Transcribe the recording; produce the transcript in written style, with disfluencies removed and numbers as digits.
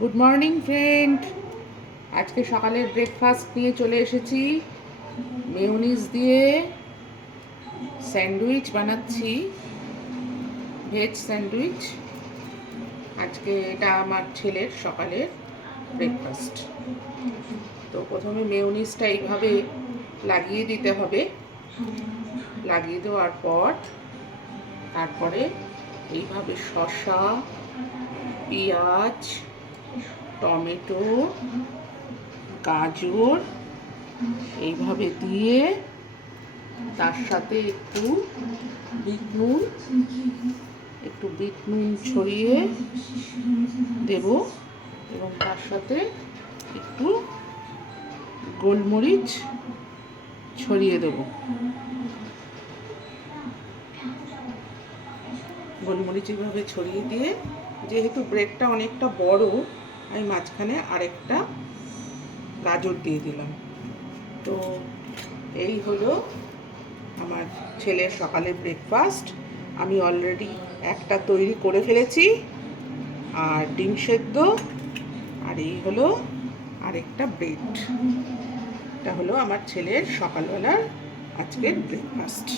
Good morning friend. আজকে সকালের breakfast নিয়ে চলে এসেছি। মেয়োনিজ দিয়ে স্যান্ডউইচ বানাচ্ছি, ভেজ স্যান্ডউইচ। আজকে এটা আমার ছেলের সকালের ব্রেকফাস্ট। তো প্রথমে মেয়োনিজটা এইভাবে লাগিয়ে দিতে হবে। লাগিয়ে দেওয়ার পর তারপরে এইভাবে শসা, পেঁয়াজ, টমেটো, গাজর এইভাবে দিয়ে তার সাথে বিট নুন ছড়িয়ে দেব এবং তার সাথে একটু গোলমরিচ ছড়িয়ে দেব। গোলমরিচ এইভাবে ছড়িয়ে দিয়ে, যেহেতু ব্রেডটা অনেকটা বড়, আমি মাঝখানে আরেকটা গাজর দিয়ে দিলাম। তো এই হলো আমার ছেলের সকালের ব্রেকফাস্ট। আমি অলরেডি একটা তৈরি করে ফেলেছি, আর ডিম সেদ্ধ, আর এই হলো আরেকটা ব্রেড। এটা হলো আমার ছেলের সকালবেলার আজকের ব্রেকফাস্ট।